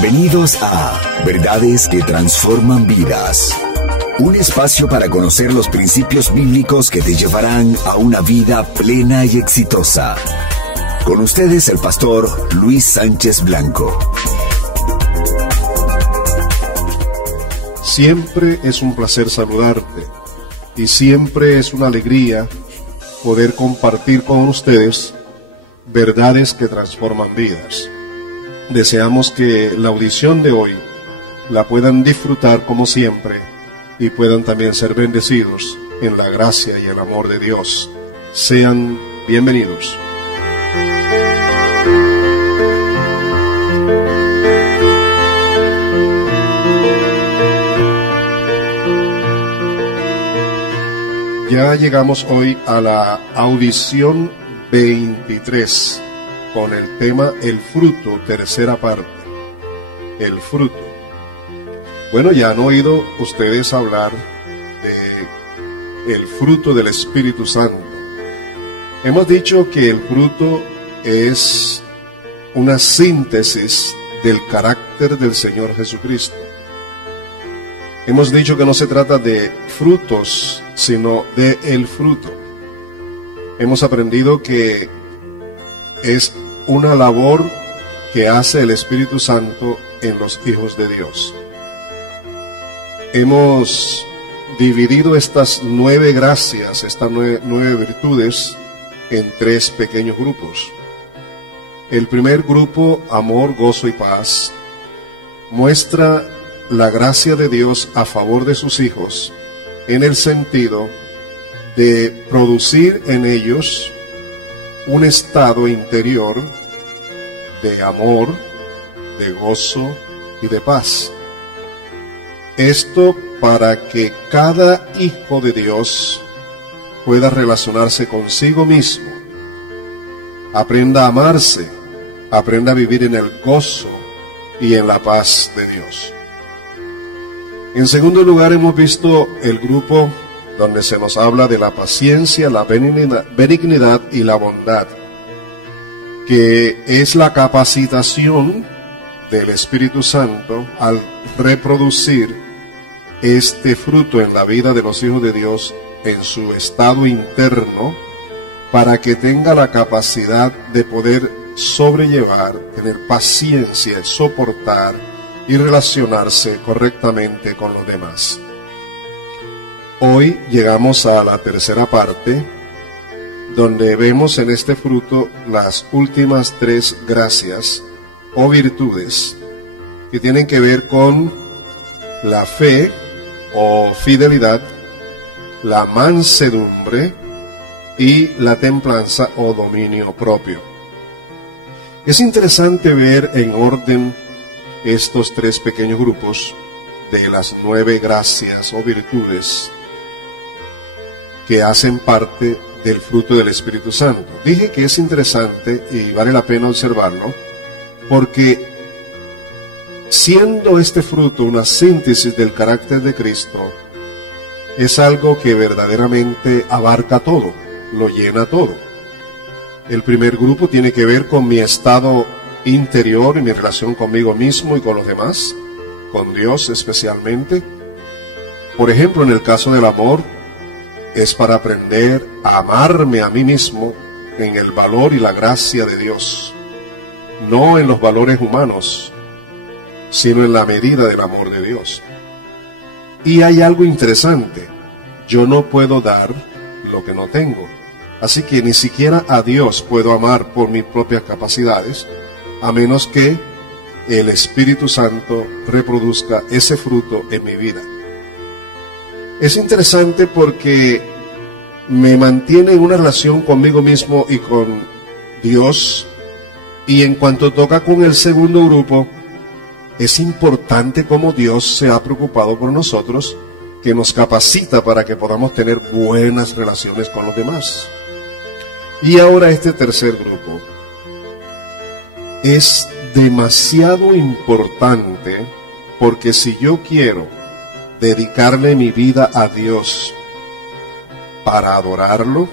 Bienvenidos a Verdades que Transforman Vidas. Un espacio para conocer los principios bíblicos que te llevarán a una vida plena y exitosa. Con ustedes el pastor Luis Sánchez Blanco. Siempre es un placer saludarte y siempre es una alegría poder compartir con ustedes verdades que transforman vidas. Deseamos que la audición de hoy la puedan disfrutar como siempre y puedan también ser bendecidos en la gracia y el amor de Dios. Sean bienvenidos. Ya llegamos hoy a la audición 23 con el tema El fruto, tercera parte. El fruto. Bueno, ya han oído ustedes hablar de el fruto del Espíritu Santo. Hemos dicho que el fruto es una síntesis del carácter del Señor Jesucristo. Hemos dicho que no se trata de frutos, sino de el fruto. Hemos aprendido que es una labor que hace el Espíritu Santo en los hijos de Dios. Hemos dividido estas 9 gracias, estas nueve virtudes, en 3 pequeños grupos. El primer grupo, amor, gozo y paz, muestra la gracia de Dios a favor de sus hijos en el sentido de producir en ellos un estado interior de amor, de gozo y de paz. Esto para que cada hijo de Dios pueda relacionarse consigo mismo, aprenda a amarse, aprenda a vivir en el gozo y en la paz de Dios. En segundo lugar, hemos visto el grupo donde se nos habla de la paciencia, la benignidad y la bondad, que es la capacitación del Espíritu Santo al reproducir este fruto en la vida de los hijos de Dios en su estado interno, para que tenga la capacidad de poder sobrellevar, tener paciencia, soportar y relacionarse correctamente con los demás. Hoy llegamos a la tercera parte, donde vemos en este fruto las últimas 3 gracias o virtudes que tienen que ver con la fe o fidelidad, la mansedumbre y la templanza o dominio propio. Es interesante ver en orden estos 3 pequeños grupos de las 9 gracias o virtudes que hacen parte del fruto del Espíritu Santo. Dije que es interesante y vale la pena observarlo, porque siendo este fruto una síntesis del carácter de Cristo, es algo que verdaderamente abarca todo, lo llena todo. El primer grupo tiene que ver con mi estado interior y mi relación conmigo mismo y con los demás, con Dios especialmente. Por ejemplo, en el caso del amor, es para aprender a amarme a mí mismo en el valor y la gracia de Dios, no en los valores humanos, sino en la medida del amor de Dios. Y hay algo interesante: yo no puedo dar lo que no tengo, así que ni siquiera a Dios puedo amar por mis propias capacidades, a menos que el Espíritu Santo reproduzca ese fruto en mi vida. Es interesante porque me mantiene en una relación conmigo mismo y con Dios, y en cuanto toca con el segundo grupo, es importante cómo Dios se ha preocupado por nosotros, que nos capacita para que podamos tener buenas relaciones con los demás. Y ahora este tercer grupo es demasiado importante, porque si yo quiero dedicarle mi vida a Dios para adorarlo,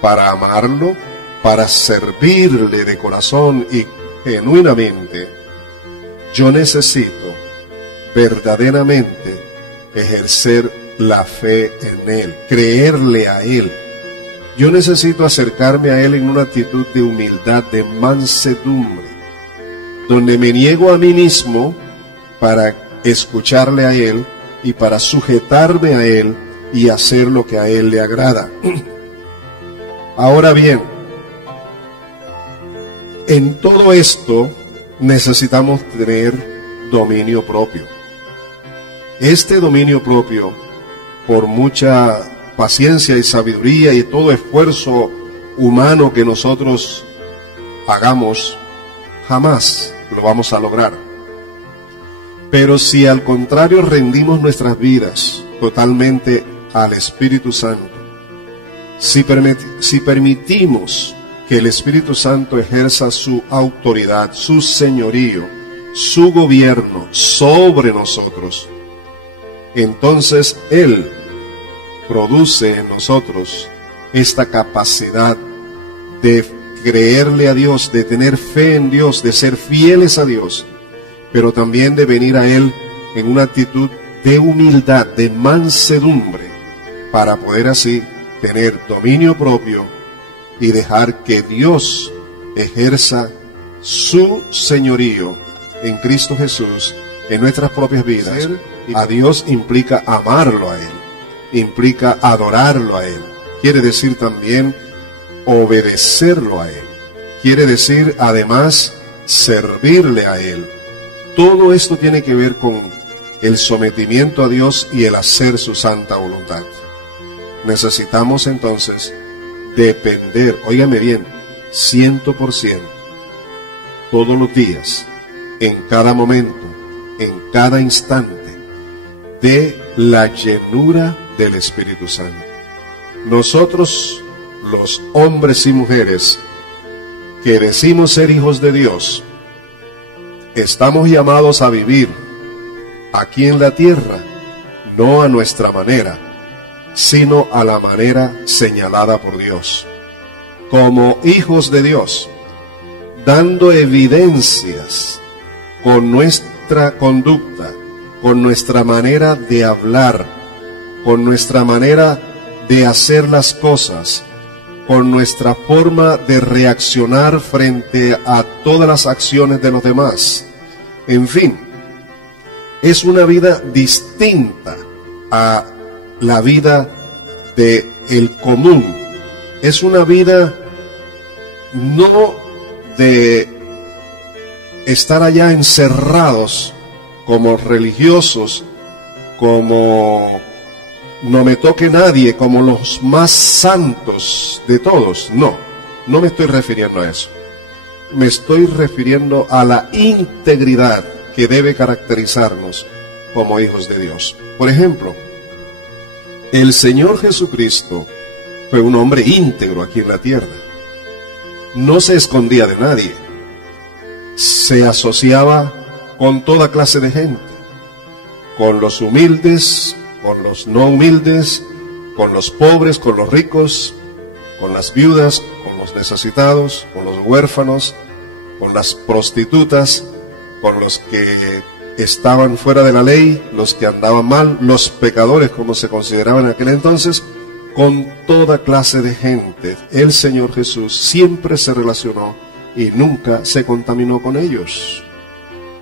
para amarlo, para servirle de corazón y genuinamente, yo necesito verdaderamente ejercer la fe en Él, creerle a Él. Yo necesito acercarme a Él en una actitud de humildad, de mansedumbre, donde me niego a mí mismo para escucharle a Él y para sujetarme a Él y hacer lo que a Él le agrada. Ahora bien, en todo esto necesitamos tener dominio propio. Este dominio propio, por mucha paciencia y sabiduría y todo esfuerzo humano que nosotros hagamos, jamás lo vamos a lograr. Pero si al contrario rendimos nuestras vidas totalmente al Espíritu Santo, si permitimos que el Espíritu Santo ejerza su autoridad, su señorío, su gobierno sobre nosotros, entonces Él produce en nosotros esta capacidad de creerle a Dios, de tener fe en Dios, de ser fieles a Dios, pero también de venir a Él en una actitud de humildad, de mansedumbre, para poder así tener dominio propio y dejar que Dios ejerza su señorío en Cristo Jesús en nuestras propias vidas. A Dios implica amarlo a Él, implica adorarlo a Él, quiere decir también obedecerlo a Él, quiere decir además servirle a Él. Todo esto tiene que ver con el sometimiento a Dios y el hacer su santa voluntad. Necesitamos entonces depender, óigame bien, 100%, todos los días, en cada momento, en cada instante, de la llenura del Espíritu Santo. Nosotros, los hombres y mujeres que decimos ser hijos de Dios, estamos llamados a vivir aquí en la tierra, no a nuestra manera, sino a la manera señalada por Dios, como hijos de Dios, dando evidencias con nuestra conducta, con nuestra manera de hablar, con nuestra manera de hacer las cosas, con nuestra forma de reaccionar frente a todas las acciones de los demás. En fin, es una vida distinta a la vida del común. Es una vida no de estar allá encerrados como religiosos, como no me toque nadie, como los más santos de todos. No me estoy refiriendo a eso. Me estoy refiriendo a la integridad que debe caracterizarnos como hijos de Dios. Por ejemplo, el Señor Jesucristo fue un hombre íntegro aquí en la tierra. No se escondía de nadie. Se asociaba con toda clase de gente, con los humildes, con los no humildes, con los pobres, con los ricos, con las viudas, con los necesitados, con los huérfanos, con las prostitutas, con los que estaban fuera de la ley, los que andaban mal, los pecadores como se consideraban en aquel entonces, con toda clase de gente. El Señor Jesús siempre se relacionó y nunca se contaminó con ellos,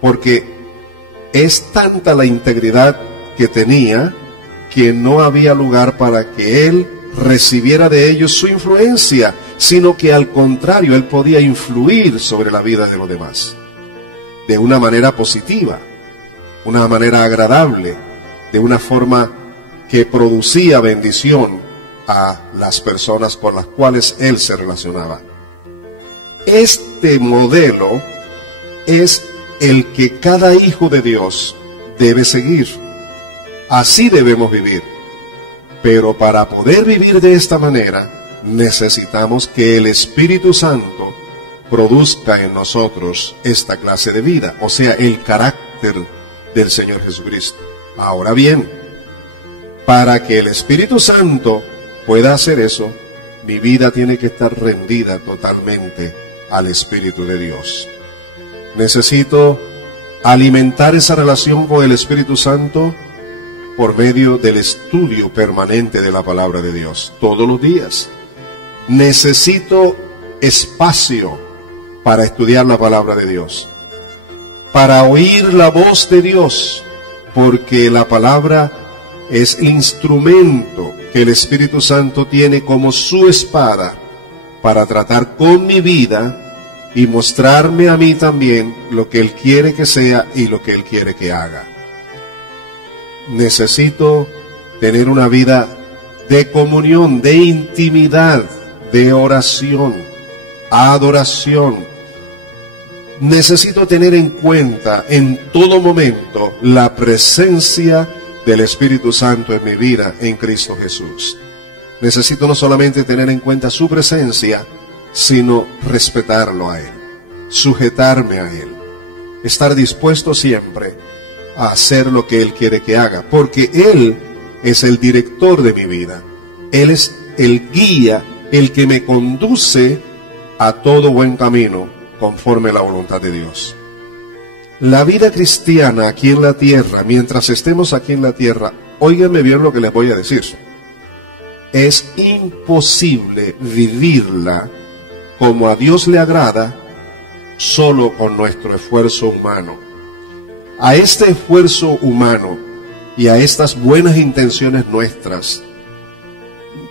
porque es tanta la integridad que tenía que no había lugar para que Él recibiera de ellos su influencia, sino que al contrario, Él podía influir sobre la vida de los demás, de una manera positiva, una manera agradable, de una forma que producía bendición a las personas con las cuales Él se relacionaba. Este modelo es el que cada hijo de Dios debe seguir. Así debemos vivir. Pero para poder vivir de esta manera, necesitamos que el Espíritu Santo produzca en nosotros esta clase de vida, o sea, el carácter del Señor Jesucristo. Ahora bien, para que el Espíritu Santo pueda hacer eso, mi vida tiene que estar rendida totalmente al Espíritu de Dios. Necesito alimentar esa relación con el Espíritu Santo por medio del estudio permanente de la palabra de Dios, todos los días. Necesito espacio para estudiar la palabra de Dios, para oír la voz de Dios, porque la palabra es el instrumento que el Espíritu Santo tiene como su espada para tratar con mi vida y mostrarme a mí también lo que Él quiere que sea y lo que Él quiere que haga. Necesito tener una vida de comunión, de intimidad, de oración, adoración. Necesito tener en cuenta en todo momento la presencia del Espíritu Santo en mi vida en Cristo Jesús. Necesito no solamente tener en cuenta su presencia, sino respetarlo a Él, sujetarme a Él, estar dispuesto siempre a hacer lo que Él quiere que haga, porque Él es el director de mi vida. Él es el guía, el que me conduce a todo buen camino conforme a la voluntad de Dios. La vida cristiana aquí en la tierra, mientras estemos aquí en la tierra, óiganme bien lo que les voy a decir. Es imposible vivirla como a Dios le agrada solo con nuestro esfuerzo humano. A este esfuerzo humano y a estas buenas intenciones nuestras,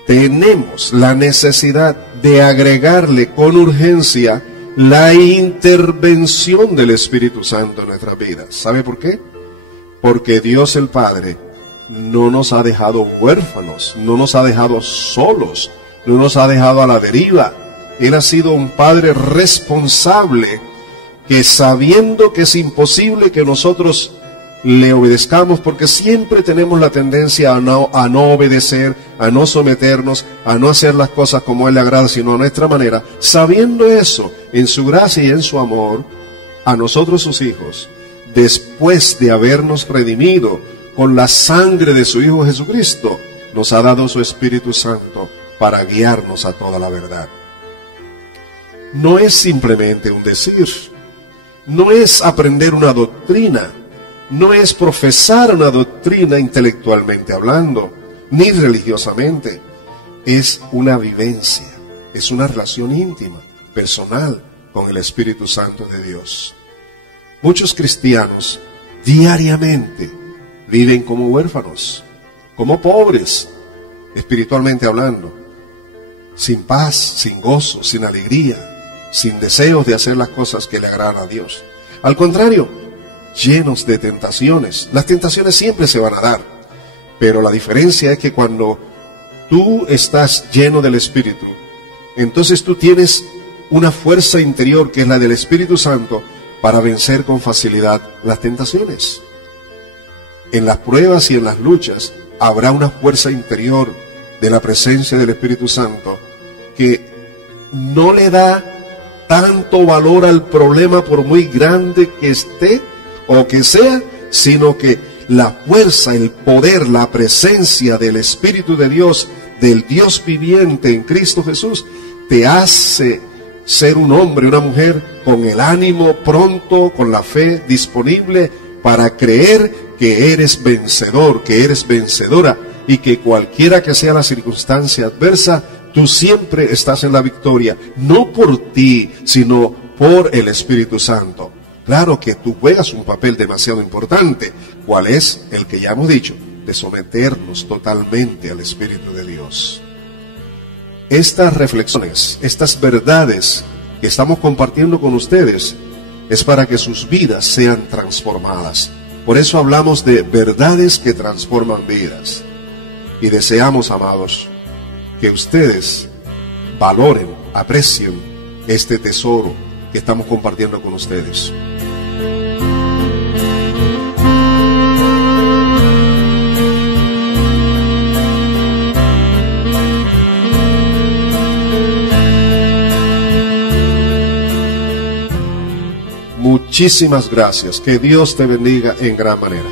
tenemos la necesidad de agregarle con urgencia la intervención del Espíritu Santo en nuestras vidas. ¿Sabe por qué? Porque Dios el Padre no nos ha dejado huérfanos, no nos ha dejado solos, no nos ha dejado a la deriva. Él ha sido un Padre responsable que, sabiendo que es imposible que nosotros le obedezcamos, porque siempre tenemos la tendencia a no obedecer, a no someternos, a no hacer las cosas como a Él le agrada, sino a nuestra manera. Sabiendo eso, en su gracia y en su amor, a nosotros sus hijos, después de habernos redimido con la sangre de su Hijo Jesucristo, nos ha dado su Espíritu Santo para guiarnos a toda la verdad. No es simplemente un decir, no es aprender una doctrina, no es profesar una doctrina intelectualmente hablando, ni religiosamente. Es una vivencia, es una relación íntima, personal, con el Espíritu Santo de Dios. Muchos cristianos diariamente viven como huérfanos, como pobres, espiritualmente hablando, sin paz, sin gozo, sin alegría, sin deseos de hacer las cosas que le agradan a Dios. Al contrario, llenos de tentaciones. Las tentaciones siempre se van a dar, pero la diferencia es que cuando tú estás lleno del Espíritu, entonces tú tienes una fuerza interior que es la del Espíritu Santo para vencer con facilidad las tentaciones. En las pruebas y en las luchas habrá una fuerza interior de la presencia del Espíritu Santo que no le da tanto valor al problema por muy grande que esté o que sea, sino que la fuerza, el poder, la presencia del Espíritu de Dios, del Dios viviente en Cristo Jesús, te hace ser un hombre, una mujer con el ánimo pronto, con la fe disponible para creer que eres vencedor, que eres vencedora, y que cualquiera que sea la circunstancia adversa, tú siempre estás en la victoria, no por ti, sino por el Espíritu Santo. Claro que tú juegas un papel demasiado importante, ¿cuál es? El que ya hemos dicho, de someternos totalmente al Espíritu de Dios. Estas reflexiones, estas verdades que estamos compartiendo con ustedes, es para que sus vidas sean transformadas. Por eso hablamos de verdades que transforman vidas. Y deseamos, amados, que ustedes valoren, aprecien este tesoro que estamos compartiendo con ustedes. Muchísimas gracias. Que Dios te bendiga en gran manera.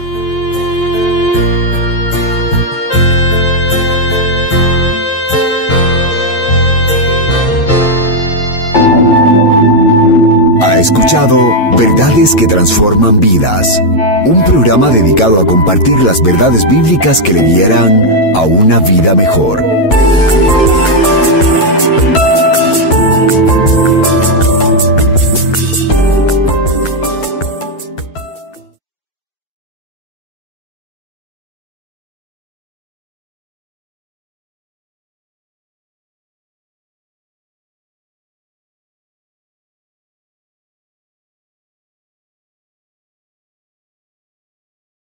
Ha escuchado Verdades que Transforman Vidas, un programa dedicado a compartir las verdades bíblicas que le guiarán a una vida mejor.